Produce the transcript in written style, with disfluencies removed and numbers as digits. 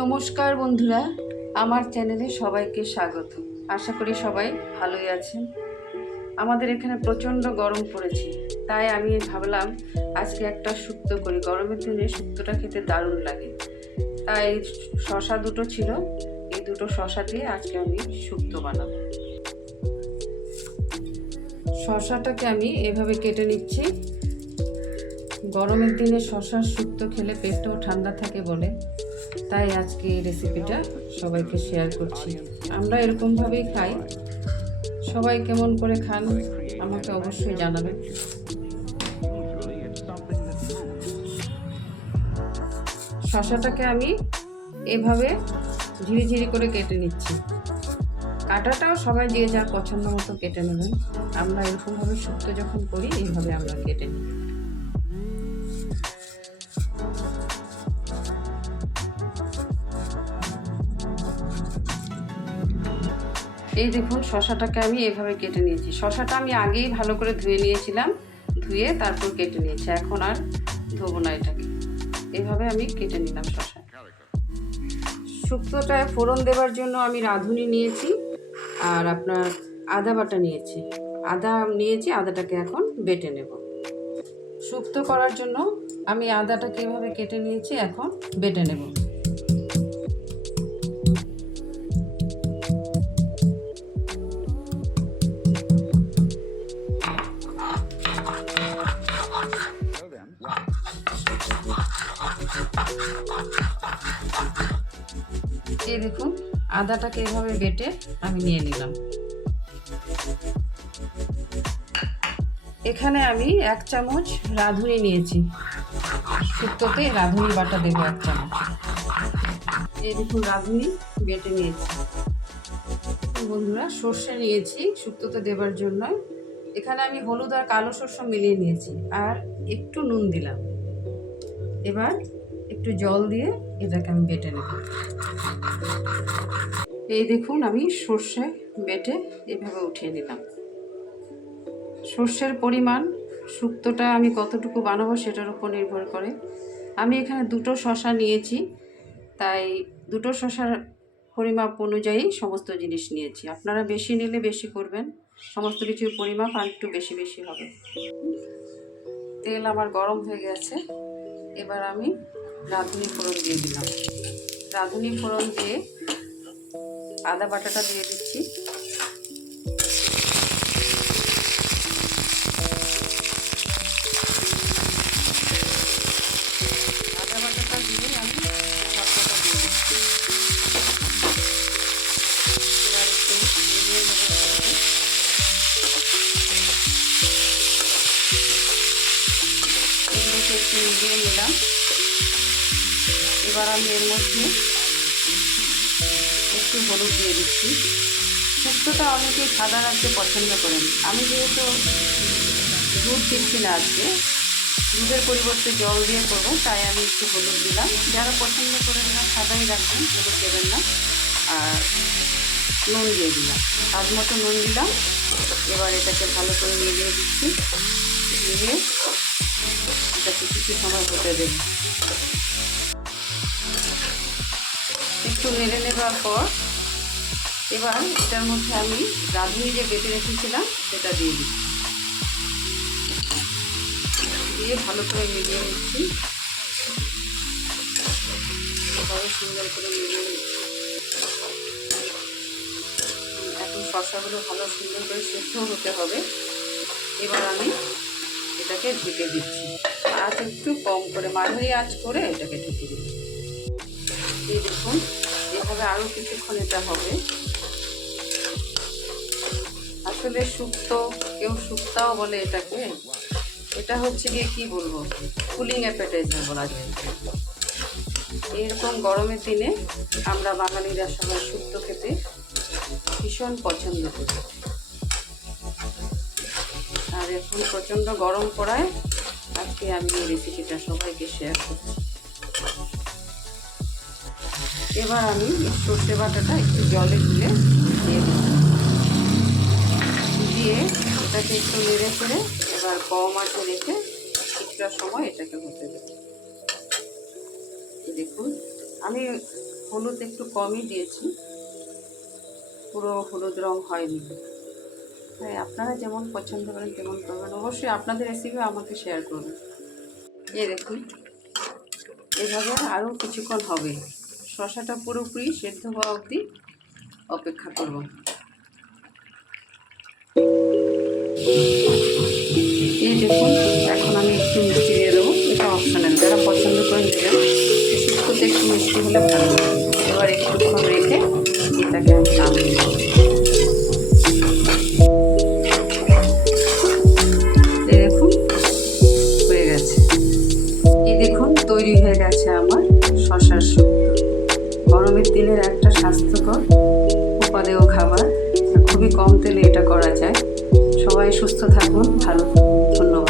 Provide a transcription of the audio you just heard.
নমস্কার বন্ধুরা, আমার চ্যানেলে সবাইকে স্বাগত। আশা করি সবাই ভালোই আছেন। আমাদের এখানে প্রচণ্ড গরম পড়েছে, তাই আমি ভাবলাম আজকে একটা শুক্তো করি। গরমের দিনে শুক্তোটা খেতে দারুণ লাগে। তাই শসা দুটো ছিল, এই দুটো শসা দিয়ে আজকে আমি শুক্তো বানাবো। শসাটাকে আমি এভাবে কেটে নিচ্ছি। গরমের দিনে শসার শুক্তো খেলে পেটটাও ঠান্ডা থাকে বলে, তাই আজকে এই রেসিপিটা সবাইকে শেয়ার করছি। আমরা এরকমভাবেই খাই। সবাই কেমন করে খান আমাকে অবশ্যই জানাবেন। শসাটাকে আমি এভাবে ঝিরিঝিরি করে কেটে নিচ্ছি। কাটাটাও সবাই যে যার পছন্দ মতো কেটে নেবেন। আমরা এরকমভাবে শুক্তো যখন করি এইভাবে আমরা কেটে নিই। এই দেখুন, শসাটাকে আমি এভাবে কেটে নিয়েছি। শসাটা আমি আগেই ভালো করে ধুয়ে নিয়েছিলাম, ধুয়ে তারপর কেটে নিয়েছি। এখন আর ধোবো না এটাকে। এভাবে আমি কেটে নিলাম শসা। শুক্তোটায় ফোড়ন দেওয়ার জন্য আমি রাঁধুনি নিয়েছি আর আপনার আদা বাটা নিয়েছি। আদাটাকে এখন বেটে নেব। শুক্তো করার জন্য আমি আদাটাকে এভাবে কেটে নিয়েছি, এখন বেটে নেব। এই দেখুন, আদাটাকে এভাবে বেটে আমি নিয়ে নিলাম। এখানে আমি 1 চামচ রাঁধুনি নিয়েছি। শুক্তোতে রাঁধুনি বাটা দেবো 1 চামচ। এই দেখুন, রাঁধুনি বেটে নিয়েছি। বন্ধুরা, সর্ষে নিয়েছি শুক্তোতে দেবার জন্য। এখানে আমি হলুদ আর কালো সর্ষে মিলিয়ে নিয়েছি আর একটু নুন দিলাম। এবার একটু জল দিয়ে এটাকে আমি বেটে নেব। এই দেখুন, আমি সর্ষে বেটে এভাবে উঠিয়ে নিলাম। সর্ষের পরিমাণ শুক্তোটা আমি কতটুকু বানাবো সেটার উপর নির্ভর করে। আমি এখানে 2টো শসা নিয়েছি, তাই 2টো শসার পরিমাপ অনুযায়ী সমস্ত জিনিস নিয়েছি। আপনারা বেশি নিলে বেশি করবেন, সমস্ত কিছুর পরিমাপ আর একটু বেশি বেশি হবে। তেল আমার গরম হয়ে গেছে। এবার আমি রাঁধুনি ফোড়ন দিয়ে দিলাম। রাঁধুনি ফোড়ন দিয়ে আদা বাটাটা দিয়ে দিচ্ছি। আদা বাটাটা দিয়ে আমি শসাটা দিয়ে দিচ্ছি। এবার একটু মিলিয়ে নেব। এগুলোকে একটু মিলিয়ে নিলাম। এবার আমি এর মধ্যে একটু হলুদ দিয়ে দিচ্ছি। শুক্তোটা অনেকেই সাদা রাখতে পছন্দ করেন। আমি যেহেতু দুধ দিচ্ছি না আজকে, দুধের পরিবর্তে জল দিয়ে করবো, তাই আমি একটু হলুদ দিলাম। যারা পছন্দ করেন না সাদাই রাখবেন, হলুদ দেবেন না। আর নুন দিয়ে দিলাম, স্বাদ মতো নুন দিলাম। এবার এটাকে ভালো করে মিলিয়ে দিচ্ছি। মিলিয়ে এটাকে কিছু সময় হতে দেব। একটু নেড়ে নেবার পর এবার এটার মধ্যে আমি রাঁধুনি যে বেটে রেখেছিলাম সেটা দিয়ে দিচ্ছি। দিয়ে ভালো করে মিলিয়ে নিচ্ছি। এভাবে সুন্দর করে মিলিয়ে নিচ্ছি। এখন শসাগুলো ভালো সুন্দর করে সেদ্ধ হতে হবে। এবার আমি এটাকে ঢেকে দিচ্ছি। আঁচ একটু কম করে, মাঝারি আঁচ করে এটাকে ঢেকে দিচ্ছি। এই দেখুন, এভাবে আরও কিছুক্ষণ এটা হবে। আসলে শুক্তো, কেউ শুক্তাও বলে এটাকে। এটা হচ্ছে গিয়ে কি বলবো, কুলিং অ্যাপেটাইজার বলা যায়। এরকম গরমের দিনে আমরা বাঙালিরা সবাই শুক্তো খেতে ভীষণ পছন্দ করি। আর এখন প্রচণ্ড গরম পড়ায় আজকে আমি এই রেসিপিটা সবাইকে শেয়ার করছি। এবার আমি সর্ষে বাটাটা একটু জলে ধুয়ে দিয়ে দিচ্ছি। দিয়ে এটাকে একটু নেড়ে ফেড়ে এবার কম আঁচে রেখে কিছুটা সময় এটাকে হতে দেব। দেখুন, আমি হলুদ একটু কমই দিয়েছি, পুরো হলুদ রং হয়নি। তাই আপনারা যেমন পছন্দ করেন তেমন করবেন, অবশ্যই আপনাদের রেসিপি আমাকে শেয়ার করবেন। এই দেখুন, এভাবে আরও কিছুক্ষণ হবে, শসাটা পুরোপুরি সেদ্ধ হওয়া অবধি অপেক্ষা করব। এই দেখুন, এখন আমি একটু মিষ্টি দিয়ে দেবো, এটা অপশনাল, যারা পছন্দ করেন দেবেন, শুক্তোতে একটু মিষ্টি হলে ভালো লাগে। এবার একটুক্ষণ রেখে এটাকে আমি নামিয়ে দেবো। দেখুন হয়ে গেছে, এই দেখুন তৈরি হয়ে গেছে আমার শসার শুক্তো। গরমের দিনের একটা স্বাস্থ্যকর উপাদেয় খাবার, খুবই কম তেলে এটা করা যায়। সবাই সুস্থ থাকুন, ভালো থাকুন, ধন্যবাদ।